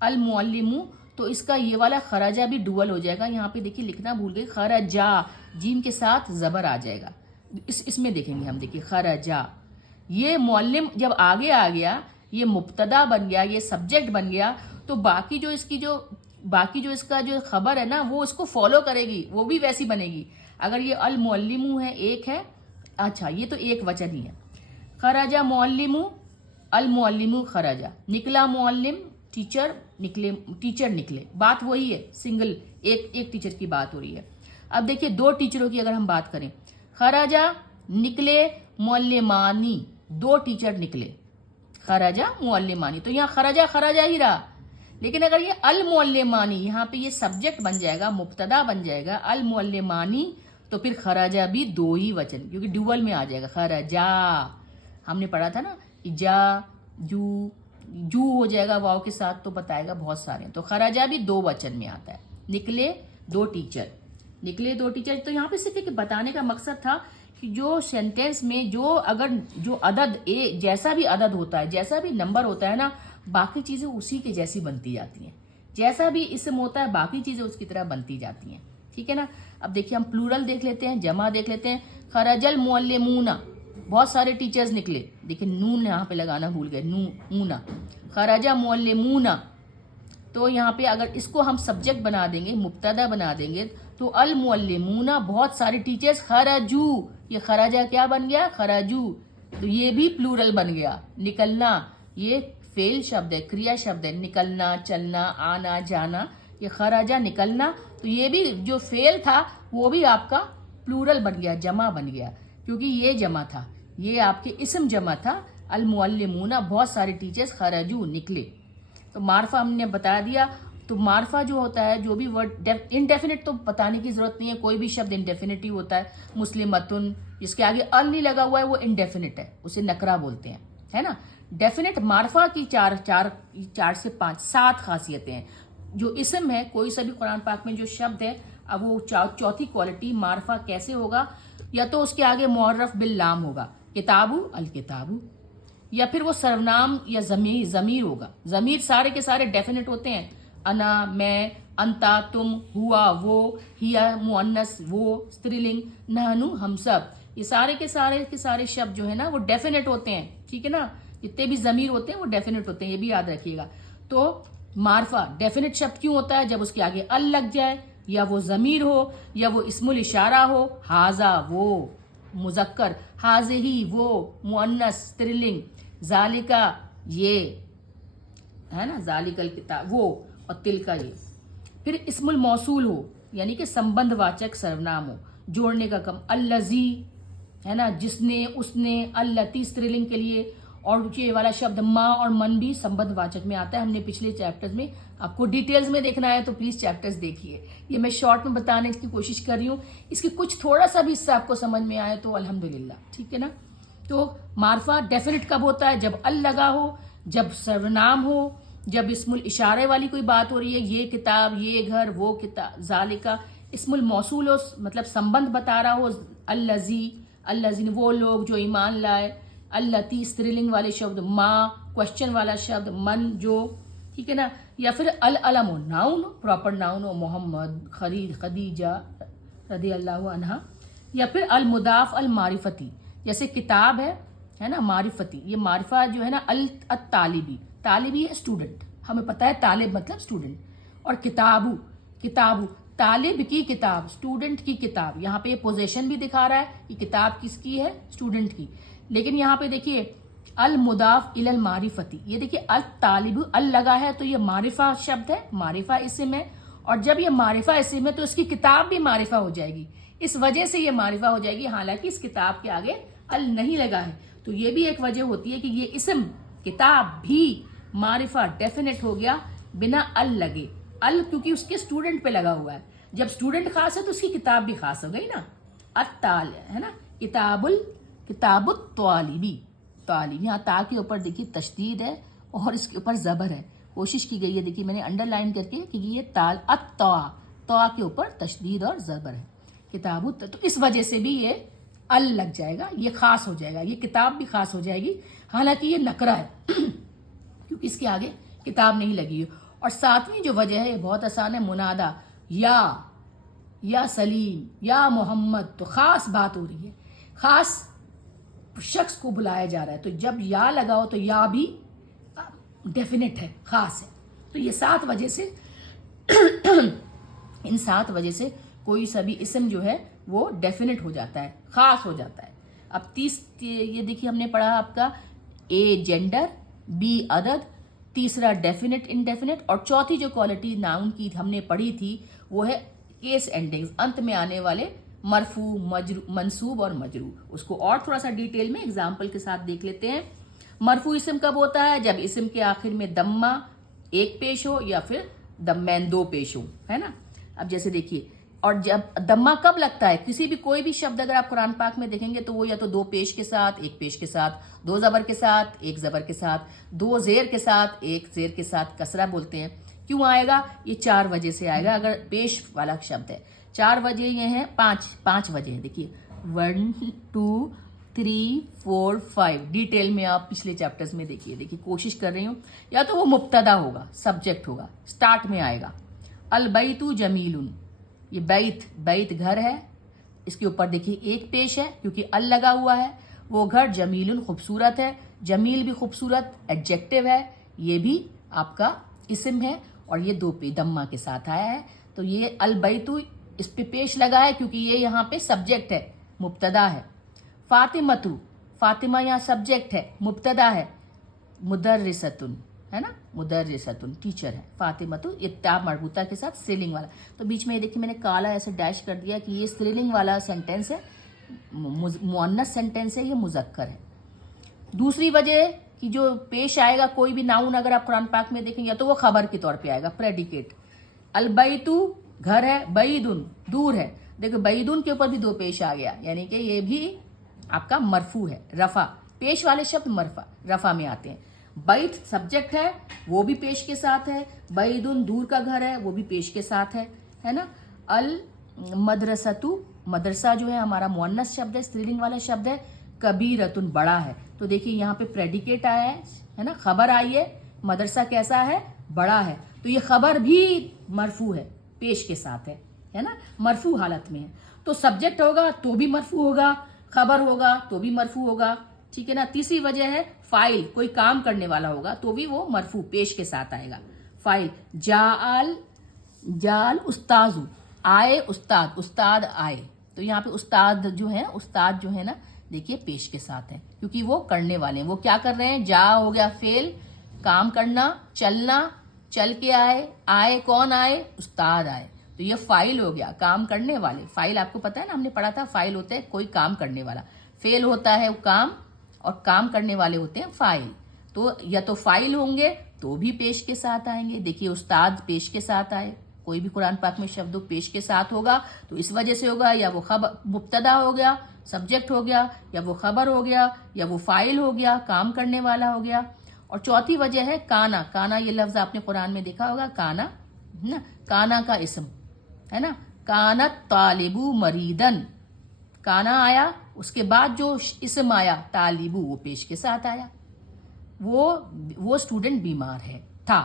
المعلم, تو اس کا یہ والا خرجہ بھی ڈوول ہو جائے گا. یہاں پہ دیکھیے لکھنا بھول گئی, خرجہ جیم کے ساتھ زبر آ جائے گا. اس میں دیکھیں گے ہم, دیکھیے خرجہ, یہ معلم جب آگے آ گیا, یہ مبتدا بن گیا, یہ سبجیکٹ بن گیا, تو باقی جو اس کا جو خبر ہے نا وہ اس کو فالو کرے گی, وہ بھی ویسی بنے گی. اگر یہ المعلم ہے, ایک ہے, اچھا یہ تو ایک وچن ہی ہے. خرجہ معلم, المعلم خرجہ, نکلا معلم ٹیچر, ٹیچر نکلے. بات وہی ہے, سنگل ایک ٹیچر کی بات ہو رہی ہے. اب دیکھیے دو ٹیچروں کی اگر ہم بات کریں, خرجہ نکلے معلمانی, دو ٹیچر نکلے. خرجہ معلمانی, تو یہاں خرجہ ہی رہا. لیکن اگر یہ المعلمانی, یہاں پہ یہ سبجیکٹ بن جائے گا, مبتدا بن جائے گا المعلمانی, تو پھر خرجہ بھی دو ہی وچن, کیونکہ ڈوول میں آ جائے گا. خرجہ ہم نے پڑھا تھا نا, جا جو ہو جائے گا واو کے ساتھ تو بتائے گا بہت سارے. تو خرجہ بھی دو وچن میں آتا ہے, نکلے دو ٹیچر, نکلے دو ٹیچر. تو یہاں پہ صرف ایک بتانے کا مقصد تھا کہ جو سینٹینس میں جو عدد جیسا بھی عدد ہوتا ہے, جیسا بھی نمبر ہوتا ہے نا, باقی چیزیں اسی کے جیسی بنتی جاتی ہیں. جیسا بھی اسم ہوتا ہے باقی چیزیں اس کی طرح بنتی جاتی ہیں. ٹھیک ہے نا. اب دیکھیے ہم پلورل دیکھ لیتے ہیں, جمع دیکھ لیتے ہیں. خرج المعلمون, بہت سارے ٹیچرز نکلے. دیکھیں نون یہاں پہ لگانا بھول گئے, اونا. خرج معلمون, تو یہاں پہ اگر اس کو ہم سبجیکٹ بنا دیں گے, مبتدا بنا دیں گے, تو المعلمون بہت سارے ٹیچرز, خرجو, یہ خرجہ کیا بن گیا, خرجو, تو یہ بھی پلورل بن گیا. نکلنا, یہ فعل شبد ہے, کریا شبد ہے, نکلنا, چلنا, آنا, جانا, یہ خرجہ نکلنا, تو یہ بھی جو فعل تھا وہ بھی آپ کا پلورل بن گیا, جمع بن گیا, کیونکہ یہ جمع تھا, یہ آپ کے اسم جمع تھا. المعلمون بہت سارے ٹیچرز, خرجو نکلے. تو معرفہ ہم نے بتا دیا. تو معرفہ جو ہوتا ہے, جو بھی ورڈ انڈیفینٹ تو بتانے کی ضرورت نہیں ہے, کوئی بھی شبد انڈیفینٹ ہی ہوتا ہے. مسلمتن, جس کے آگے ال نہیں لگا ہوا ہے وہ انڈیفینٹ ہے, اسے نکرہ بولتے ہیں, ہے نا. ڈیفینٹ معرفہ کی چار سے پانچ 7 خاصیتیں ہیں. جو اسم ہے, کوئی سا بھی قرآن پاک میں جو شبد ہے, اب وہ چوتھی کوالٹی معرفہ کیسے ہوگا, یا تو اس کے آگے معرف باللام ہوگا, کتابو الکتابو, یا پھر وہ سرونام یا ضمیر ہوگا. ضمیر سارے کے سارے ڈیفینٹ ہوتے ہیں, انا میں, انتا تم, ہوا وہ, ہیا مؤنث وہ, استریلنگ نحنو ہم سب, یہ سارے کے سارے شبد جو ہے نا وہ ڈیفینٹ ہوتے ہیں. ٹھیک ہے نا, جتنے بھی ضمیر ہوتے ہیں وہ ڈیفینٹ ہوتے ہیں, یہ بھی یاد رکھیے گا. تو معرفہ ڈیفینٹ شبد کیوں ہوتا ہے, جب اس کے آگے ال لگ جائے, یا وہ ضمیر ہو, یا وہ اسم الاشارہ ہو. ہاذا وہ مذکر, حاذہی وہ مؤنث استرلنگ, ذالکا یہ ہے نا, ذالک الکتاب وہ, اور تلکا یہ. پھر اسم الموصول ہو, یعنی کہ سمبندھ واچک سرونام ہو, جوڑنے کا کم. الذی ہے نا, جس نے, اس نے. اللتی استرلنگ کے لیے. اور یہ والا شبد ما اور من بھی سمبندھ واچک میں آتا ہے. ہم نے پچھلے چیپٹرز میں, آپ کو ڈیٹیلز میں دیکھنا ہے تو پلیز چیپٹرز دیکھیے, یہ میں شارٹ میں بتانے کی کوشش کر رہی ہوں. اس کی کچھ تھوڑا سا بھی حصہ آپ کو سمجھ میں آئے تو الحمدللہ. ٹھیک ہے نا. تو معرفہ ڈیفینٹ کب ہوتا ہے, جب ال لگا ہو, جب سرونام ہو, جب اسم الاشارے والی کوئی بات ہو رہی ہے, یہ کتاب, یہ گھر, وہ کتاب. ذالکا اسم الموصول ہو, مطلب سمبندھ بتا رہا ہو. الذی, الذین وہ لوگ جو ایمان لائے. اللتی استرلنگ والے شبد, ما کوشچن والا شبد, من جو. ٹھیک ہے نا. یا پھر العلم ناؤن, پراپر ناؤن ہو, محمد, خدیجہ رضی اللہ عنہا. یا پھر المضاف المعرفتی, جیسے کتاب ہے نا, معرفتی, یہ معرفہ جو ہے نا. الطالبی, طالبی ہے اسٹوڈنٹ, ہمیں پتہ ہے طالب مطلب اسٹوڈنٹ. اور کتابو, کتابو طالب کی کتاب, اسٹوڈنٹ کی کتاب. یہاں پہ یہ پوزیشن بھی دکھا رہا ہے کہ کتاب کس کی ہے, اسٹوڈنٹ کی. لیکن یہاں پہ دیکھیے المضاف الی المعرفتی, یہ دیکھیے الطالب ال لگا ہے تو یہ معرفہ شبد ہے, معرفہ اسم ہے. اور جب یہ معرفہ اسم ہے تو اس کی کتاب بھی معرفہ ہو جائے گی. اس وجہ سے یہ معرفہ ہو جائے گی، حالانکہ اس کتاب کے آگے ال نہیں لگا ہے. تو یہ بھی ایک وجہ ہوتی ہے کہ یہ اسم کتاب بھی معرفہ ڈیفینٹ ہو گیا بنا ال لگے. ال کیونکہ اس کے اسٹوڈنٹ پہ لگا ہوا ہے، جب اسٹوڈنٹ خاص ہے تو اس کی کتاب بھی خاص ہو گئی نا. الطال ہے نا، کتاب الطالبی، طالب، یہاں تا کے اوپر دیکھیے تشدید ہے اور اس کے اوپر زبر ہے. کوشش کی گئی ہے، دیکھیے میں نے انڈر لائن کر کے کہ یہ تال الطا کے اوپر تشدید اور زبر ہے. کتاب تو اس وجہ سے بھی یہ ال لگ جائے گا، یہ خاص ہو جائے گا، یہ کتاب بھی خاص ہو جائے گی، حالانکہ یہ نکرہ ہے کیونکہ اس کے آگے کتاب نہیں لگی ہے. اور ساتویں جو وجہ ہے یہ بہت آسان ہے، منادا، یا سلیم، یا محمد، تو خاص بات ہو رہی ہے، خاص شخص کو بلایا جا رہا ہے. تو جب یا لگاؤ تو یا بھی ڈیفینٹ ہے، خاص ہے. تو یہ 7 وجہ سے ان 7 وجہ سے کوئی سا بھی اسم جو ہے وہ ڈیفینٹ ہو جاتا ہے، خاص ہو جاتا ہے. اب یہ دیکھیے ہم نے پڑھا آپ کا اے جینڈر، بی عدد، تیسرا ڈیفینٹ انڈیفینٹ، اور چوتھی جو کوالٹی ناؤن کی ہم نے پڑھی تھی وہ ہے کیس اینڈنگز، انت میں آنے والے مرفوع، منصوب اور مجرور. اس کو اور تھوڑا سا ڈیٹیل میں اگزامپل کے ساتھ دیکھ لیتے ہیں. مرفوع اسم کب ہوتا ہے؟ جب اسم کے آخر میں دمہ ایک پیش ہو یا پھر دمین 2 پیش ہو، ہے نا. اب جیسے دیکھیے، اور جب دمہ کب لگتا ہے؟ کسی بھی کوئی بھی شبد اگر آپ قرآن پاک میں دیکھیں گے تو وہ یا تو 2 پیش کے ساتھ، 1 پیش کے ساتھ، 2 زبر کے ساتھ، 1 زبر کے ساتھ، 2 زیر کے ساتھ، 1 زیر کے ساتھ کسرہ بولتے ہیں. کیوں آئے گا؟ یہ 4 وجہ سے آئے گا اگر پیش والا شبد ہے. 4 وجہ یہ ہیں، 5 وجہ ہیں. دیکھیے 1 2 3 4 5 ڈیٹیل میں آپ پچھلے چیپٹرز میں دیکھیے کوشش کر رہی ہوں. یا تو وہ مبتدا ہوگا، سبجیکٹ ہوگا، سٹارٹ میں آئے گا. البیت جمیل، یہ بیت گھر ہے، اس کے اوپر دیکھیے 1 پیش ہے کیونکہ ال لگا ہوا ہے. وہ گھر جمیل خوبصورت ہے، جمیل بھی خوبصورت ایڈجیکٹو ہے، یہ بھی آپ کا اسم ہے اور یہ 2 پہ دمہ کے ساتھ آیا ہے. تو یہ البیت اس پہ پیش لگا ہے کیونکہ یہ یہاں پہ سبجیکٹ ہے، مبتدا ہے. فاطمتو، فاطمہ یہاں سبجیکٹ ہے، مبتدا ہے. مدرستن ہے نا، مدرستن ٹیچر ہے. فاطمتو یہ تا مربوطہ کے ساتھ اسٹریلنگ والا. تو بیچ میں دیکھیے میں نے کالا ایسے ڈیش کر دیا کہ یہ اسٹریلنگ والا سینٹینس ہے، مؤنث سینٹینس ہے، یہ مذکر ہے. دوسری وجہ کہ جو پیش آئے گا کوئی بھی ناؤن اگر آپ قرآن پاک میں دیکھیں یا تو وہ خبر کے طور پہ آئے گا، پریڈیکیٹ. البیتو گھر ہے، بعیدن دور ہے. دیکھو بعیدن کے اوپر بھی 2 پیش آ گیا، یعنی کہ یہ بھی آپ کا مرفوع ہے. رفع، پیش والے شبد رفع میں آتے ہیں. بیت سبجیکٹ ہے، وہ بھی پیش کے ساتھ ہے. بعیدن دور کا گھر ہے، وہ بھی پیش کے ساتھ ہے نا. المدرستو، مدرسہ جو ہے ہمارا مؤنث شبد ہے، اسٹریلنگ والا شبد ہے. کبیرتن بڑا ہے. تو دیکھیے یہاں پہ پریڈیکیٹ آیا ہے نا، خبر آئی ہے، مدرسہ کیسا ہے؟ بڑا ہے. تو یہ خبر بھی مرفوع ہے، پیش کے ساتھ ہے نا، مرفوع حالت میں ہے. تو سبجیکٹ ہوگا تو بھی مرفوع ہوگا، خبر ہوگا تو بھی مرفوع ہوگا، ٹھیک ہے نا. تیسری وجہ ہے فاعل، کوئی کام کرنے والا ہوگا تو بھی وہ مرفوع پیش کے ساتھ آئے گا. فاعل، جال استاذ، آئے استاد، استاد آئے. تو یہاں پہ استاد جو ہے نا دیکھیے پیش کے ساتھ ہے کیونکہ وہ کرنے والے ہیں، وہ کیا کر رہے ہیں؟ جا ہو گیا فعل، کام کرنا، چلنا، چل کے آئے کون آئے؟ استاد آئے. تو یہ فاعل ہو گیا، کام کرنے والے. فاعل آپ کو پتا ہے نا، ہم نے پڑھا تھا فاعل ہوتا ہے کوئی کام کرنے والا، فعل ہوتا ہے کام اور کام کرنے والے ہوتے ہیں فاعل. تو یا تو فاعل ہوں گے تو بھی پیش کے ساتھ آئیں گے. دیکھیے استاد پیش کے ساتھ آئے، کوئی بھی قرآن پاک میں شبد پیش کے ساتھ ہوگا تو اس وجہ سے ہوگا، یا وہ مبتدا ہو گیا، سبجیکٹ ہو گیا، یا وہ خبر ہو گیا، یا وہ فاعل ہو گیا، کام کرنے والا ہو گیا. اور چوتھی وجہ ہے کانا. کانا یہ لفظ آپ نے قرآن میں دیکھا ہوگا، کانا نا، کانا کا اسم ہے نا. کانت طالبو مریدن، کانا آیا، اس کے بعد جو اسم آیا طالبو وہ پیش کے ساتھ آیا. وہ اسٹوڈنٹ بیمار تھا،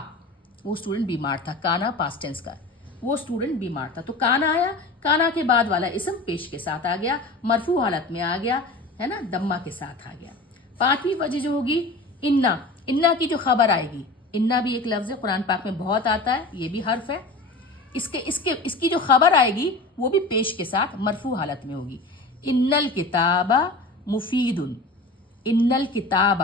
وہ اسٹوڈنٹ بیمار تھا. کانا پاسٹ ٹینس کا، وہ اسٹوڈنٹ بیمار تھا. تو کانا آیا، کانا کے بعد والا اسم پیش کے ساتھ آ گیا، مرفوع حالت میں آ گیا ہے نا، دمہ کے ساتھ آ گیا. 5ویں وجہ جو ہوگی انا کی جو خبر آئے گی. انا بھی ایک لفظ ہے قرآن پاک میں بہت آتا ہے، یہ بھی حرف ہے. اس کی جو خبر آئے گی وہ بھی پیش کے ساتھ مرفوع حالت میں ہوگی. ان الکتاب مفید، ان الکتاب،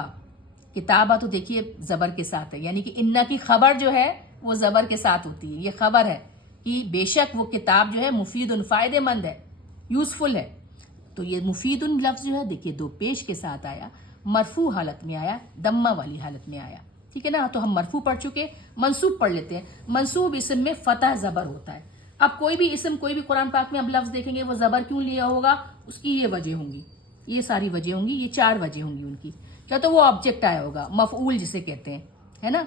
کتابہ تو دیکھیے زبر کے ساتھ ہے، یعنی کہ انا کی خبر جو ہے وہ زبر کے ساتھ ہوتی ہے. یہ خبر ہے کہ بے شک وہ کتاب جو ہے مفید فائدہ مند ہے. यूज़फुल है। तो ये मुफीदुन लफ्ज़ जो है देखिए दो पेश के साथ आया, मरफू हालत में आया, दम्मा वाली हालत में आया, ठीक है ना। तो हम मरफू पढ़ चुके, मंसूब पढ़ लेते हैं। मंसूब इसम में फतह ज़बर होता है। अब कोई भी इसम, कोई भी कुरान पाक में अब लफ्ज़ देखेंगे वो ज़बर क्यों लिया होगा, उसकी ये वजह होंगी, ये सारी वजह होंगी, ये 4 वजह होंगी उनकी। क्या तो वो ऑब्जेक्ट आया होगा, मफऊल जिसे कहते हैं, है ना।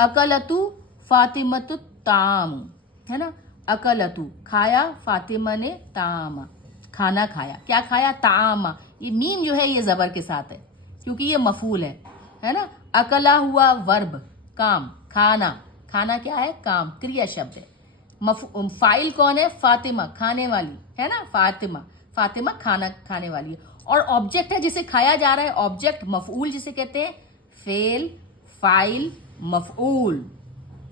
अकलतु फातिमतु ताम, है ना। अकलतु खाया, फातिमा ने ताम खाना खाया। क्या खाया, ताम। ये मीम जो है ये ज़बर के साथ है क्योंकि ये मफूल है ना। अकला हुआ वर्ब, काम, खाना, खाना क्या है, काम, क्रिया शब्द है। फाइल कौन है, फातिमा, खाने वाली, है ना। फातिमा, फातिमा खाना खाने वाली है। और ऑब्जेक्ट है जिसे खाया जा रहा है, ऑब्जेक्ट मफऊल जिसे कहते हैं, फेल, फाइल, मफऊल।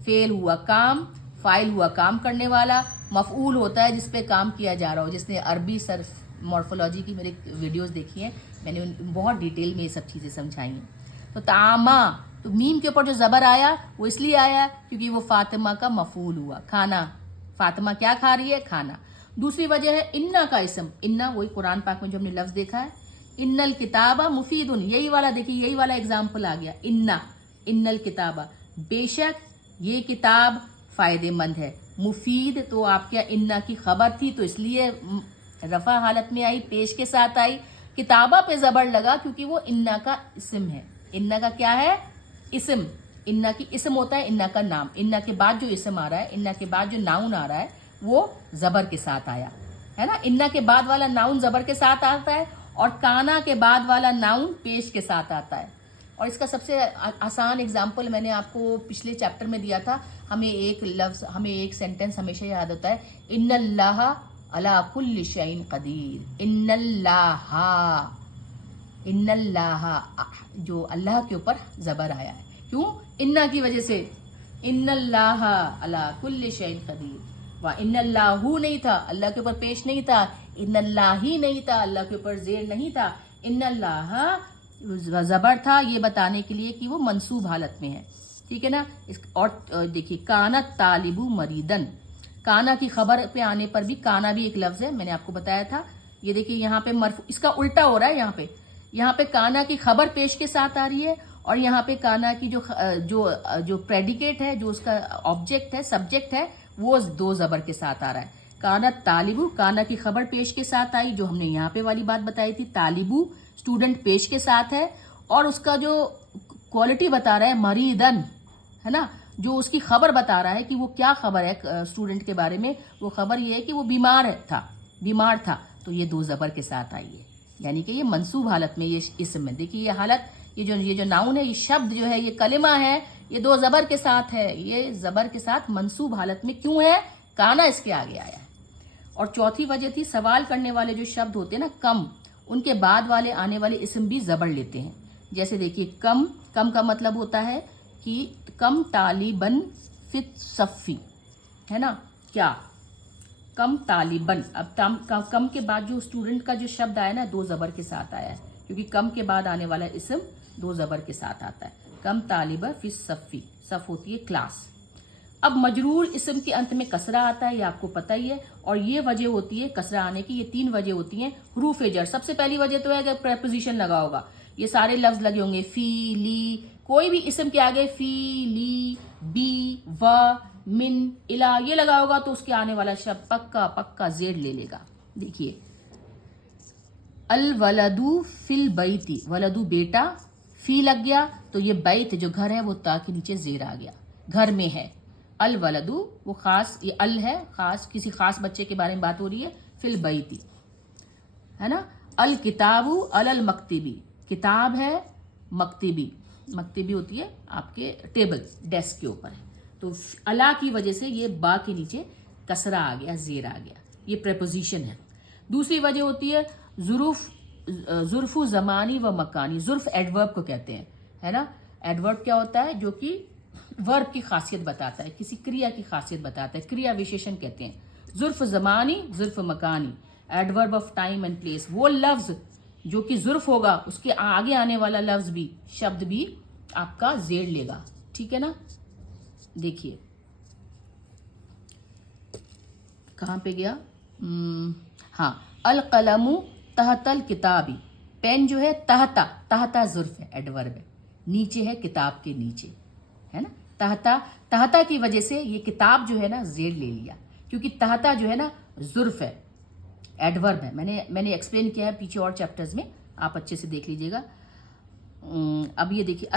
फेल हुआ काम, फाइल हुआ काम करने वाला, मफऊल होता है जिस पे काम किया जा रहा हो। जिसने अरबी सर्फ मॉर्फोलॉजी की मेरे वीडियोस देखी हैं, मैंने बहुत डिटेल में ये सब चीज़ें समझाई हैं। तो तामा, तो मीम के ऊपर जो ज़बर आया वो इसलिए आया क्योंकि वो फातिमा का मफूल हुआ, खाना। फातिमा क्या खा रही है, खाना। दूसरी वजह है इन्ना का इसम। इन्ना वही कुरान पाक में जो हमने लफ्ज़ देखा है, इन्नल किताबा मुफीदुन, यही वाला देखिए, यही वाला एग्जाम्पल आ गया। इन्ना, इन्नल किताबा, बेशक ये किताब फ़ायदेमंद है। मुफीद तो आपके इन्ना की खबर थी तो इसलिए रफ़ा हालत में आई, पेश के साथ आई। किताबा पे ज़बर लगा क्योंकि वो इन्ना का इसम है। इन्ना का क्या है, इसम। इन्ना की इसम होता है, इन्ना का नाम। इन्ना के बाद जो इसम आ रहा है, इन्ना के बाद जो नाउन आ रहा है वो ज़बर के साथ आया, है ना। इन्ना के बाद वाला नाउन ज़बर के साथ आता है और काना के बाद वाला नाउन पेश के साथ आता है। और इसका सबसे आसान एग्जाम्पल मैंने आपको पिछले चैप्टर में दिया था। हमें एक लफ्ज़, हमें एक सेंटेंस हमेशा याद होता है, इन्नल्लाह अला कुल्लि शैइन कदीर। इन्नल्लाह, जो अल्लाह के ऊपर ज़बर आया है, क्यों, इन्ना की वजह से। इन्नल्लाह अला कुल्लि शैइन कदीर। वाह, इन्नल्लाहु नहीं था, अल्लाह के ऊपर पेश नहीं था। इन्नल्लाही नहीं था, अल्लाह के ऊपर ज़ेर नहीं था। इन्नल्लाह ज़बर था ये बताने के लिए कि वो मंसूब हालत में है, ठीक है ना। और देखिए काना तालिबु मरीदन, काना की खबर पे आने पर भी, काना भी एक लफ्ज़ है, मैंने आपको बताया था। ये देखिए यहाँ पे मरफू, इसका उल्टा हो रहा है। यहाँ पे काना की खबर पेश के साथ आ रही है और यहाँ पे काना की जो प्रेडिकेट है, जो उसका ऑब्जेक्ट है, सब्जेक्ट है, वो 2 ज़बर के साथ आ रहा है। काना तालिबु, काना की खबर पेश के साथ आई, जो हमने यहाँ पे वाली बात बताई थी। तालिबु स्टूडेंट पेश के साथ है और उसका जो क्वालिटी बता रहा है मरीदन, है ना, जो उसकी खबर बता रहा है कि वो क्या खबर है स्टूडेंट के बारे में, वो खबर ये है कि वो बीमार था। तो ये 2 ज़बर के साथ आई है, यानी कि ये मंसूब हालत में, ये इसम में। देखिए ये हालत, ये जो नाउन है, ये शब्द जो है, ये कलिमा है, ये 2 ज़बर के साथ है। ये ज़बर के साथ मंसूब हालत में क्यों है, काना इसके आगे आया है। और चौथी वजह थी, सवाल करने वाले जो शब्द होते हैं ना, कम, उनके बाद वाले आने वाले इसम भी ज़बर लेते हैं। जैसे देखिए कम, कम का मतलब होता है कि कम तालिबन फित सफ़ी, है ना, क्या, कम तालिबन। अब कम के बाद जो स्टूडेंट का जो शब्द आया ना, 2 ज़बर के साथ आया है क्योंकि कम के बाद आने वाला इसम 2 ज़बर के साथ आता है। कम तालिबा फिस सफ़ी, सफ़ होती है क्लास। अब मजरूर इसम के अंत में कसरा आता है, ये आपको पता ही है। और ये वजह होती है कसरा आने की, ये 3 वजह होती हैं। हुरूफ जर, सबसे पहली वजह तो है कि प्रेपोजिशन लगा होगा, ये सारे लफ्ज़ लगे होंगे, फी, ली, कोई भी इसम के आगे फी, ली, बी, व, मिन, इला ये लगा होगा तो उसके आने वाला शब्द पक्का ज़ेर ले लेगा। देखिए अल वलदू फिल बैती, वलदू बेटा, फी लग गया तो ये बैत जो घर है वो ता के नीचे ज़ेर आ गया, घर में है। अल वलदू वो खास, ये अल है, खास, किसी खास बच्चे के बारे में बात हो रही है। फिल बैती, है ना। अल किताबू अलल मकतबी, किताब है, मकतबी होती है आपके टेबल, डेस्क के ऊपर है। तो अला की वजह से ये बा के नीचे कसरा आ गया, ज़ेर आ गया, ये प्रेपोजिशन है। दूसरी वजह होती है ज़ुर्फ़ु ज़मानी व मकानी। ज़ुर्फ़ एडवर्ब को कहते हैं, है ना। एडवर्ब क्या होता है, जो कि वर्ब की खासियत बताता है, किसी क्रिया की खासियत बताता है, क्रिया विशेषण कहते हैं। ज़ुर्फ़ ज़मानी, ज़ुर्फ़ मकानी, adverb of time and place. वो लफ्ज़ जो कि ज़ुर्फ़ होगा उसके आगे आने वाला लफ्ज़ भी, शब्द भी आपका ज़ेर लेगा, ठीक है ना। देखिए कहाँ पे गया, ہاں، القلم تحت الکتابی، پین جو ہے تحتا، تحتا ظرف ہے، ایڈورب ہے، نیچے ہے کتاب کے نیچے، ہے نا. تحتا، تحتا کی وجہ سے یہ کتاب جو ہے نا زیر لے لیا، کیونکہ تحتا جو ہے نا ظرف ہے، ایڈورب ہے. میں نے ایکسپلین کیا ہے پیچھے اور چیپٹرز میں، آپ اچھے سے دیکھ لیجئے گا. اب یہ دیکھیے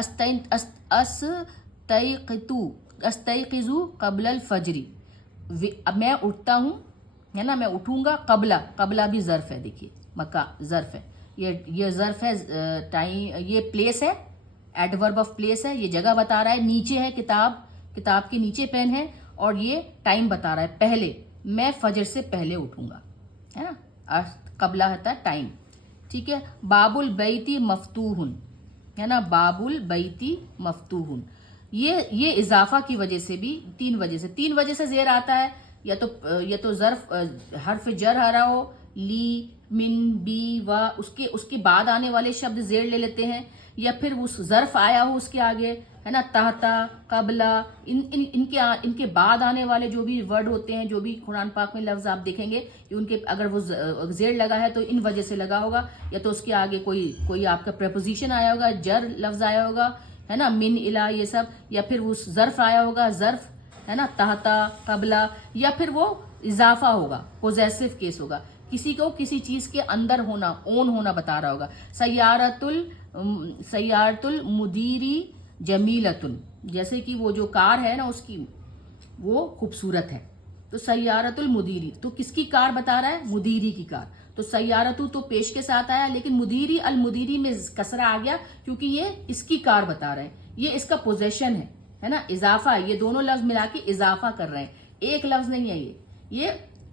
استيقظ قبل الفجر، اب میں اٹھتا ہوں، ہے نا، میں اٹھوں گا. قبلہ، قبلہ بھی ظرف ہے، دیکھیے مکہ ظرف ہے، یہ ظرف ہے، ٹائم، یہ پلیس ہے، ایڈورب آف پلیس ہے، یہ جگہ بتا رہا ہے. نیچے ہے کتاب، کتاب کے نیچے پین ہے، اور یہ ٹائم بتا رہا ہے، پہلے، میں فجر سے پہلے اٹھوں گا، ہے نا. قبلہ ہوتا ہے ٹائم، ٹھیک ہے. باب البیتی مفتوح، ہے نا، باب البیتی مفتوح، یہ اضافہ کی وجہ سے بھی، تین وجہ سے زیر آتا ہے. یا تو ظرف حرف جر آ رہا ہو، لی، من، بی، و، اس کے بعد آنے والے شبد زیر لے لیتے ہیں، یا پھر اس ظرف آیا ہو اس کے آگے، ہے نا، تحتا، قبلہ، ان کے بعد آنے والے جو بھی ورڈ ہوتے ہیں، جو بھی قرآن پاک میں لفظ آپ دیکھیں گے کہ ان کے اگر وہ زیر لگا ہے تو ان وجہ سے لگا ہوگا، یا تو اس کے آگے کوئی آپ کا پریپوزیشن آیا ہوگا، جر لفظ آیا ہوگا، ہے نا، من، الا، یہ سب، یا پھر اس ظرف آیا ہوگا، ظرف، ہے نا، تحتا، قبلہ، یا پھر وہ اضافہ ہوگا، پوزیسو کیس ہوگا، کسی کو کسی چیز کے اندر ہونا، اون ہونا بتا رہا ہوگا. سیارت المدیری جمیلۃ، جیسے کہ وہ جو کار ہے نا اس کی، وہ خوبصورت ہے. تو سیارت المدیری، تو کس کی کار بتا رہا ہے؟ مدیری کی کار. تو سیارتو تو پیش کے ساتھ آیا، لیکن مدیری، المدیری میں کسرہ آ گیا کیونکہ یہ اس کی کار بتا رہے ہیں، یہ اس کا پوزیشن ہے نا، اضافہ ہے. یہ دونوں لفظ ملا کے اضافہ کر رہے ہیں، ایک لفظ نہیں ہے یہ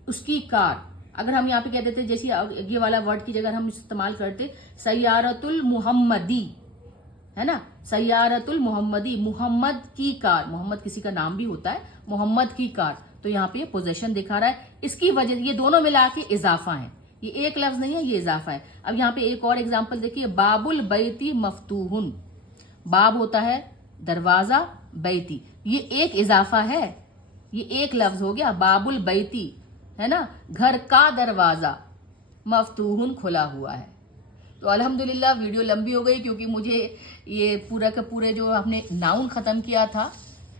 اس کی کار. اگر ہم یہاں پہ کہہ دیتے جیسے یہ والا ورڈ کی جگہ ہم استعمال کرتے سیارت المحمدی، ہے نا، سیارت المحمدی، محمد کی کار، محمد کسی کا نام بھی ہوتا ہے، محمد کی کار. تو یہاں پہ یہ پوزیشن دکھا رہا ہے، اس کی وجہ یہ دونوں ملا کے اضافہ ہیں، یہ ایک لفظ نہیں ہے، یہ اضافہ ہے. اب یہاں پہ ایک اور اگزامپل دیکھیے، باب البیتی مفتوح، باب ہوتا ہے دروازہ، بیتی یہ ایک اضافہ ہے، یہ ایک لفظ ہو گیا، باب البیتی، ہے نا، گھر کا دروازہ، مفتوح کھلا ہوا ہے. تو الحمدللہ ویڈیو لمبی ہو گئی کیونکہ مجھے یہ پورا کا پورے جو ہم نے ناؤن ختم کیا تھا،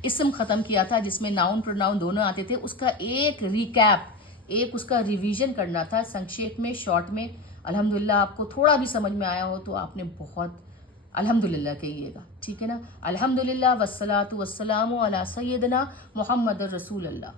اسم ختم کیا تھا جس میں ناؤن پروناؤن دونوں آتے تھے، اس کا ایک ریکیپ، ایک اس کا ریویژن کرنا تھا سنکشیپ میں، شارٹ میں. الحمدللہ آپ کو تھوڑا بھی سمجھ میں آیا ہو تو آپ نے بہت الحمدللہ کہیے گا، ٹھیک ہے نا. الحمدللہ والصلاۃ والسلام علی سیدنا محمد رسول اللہ.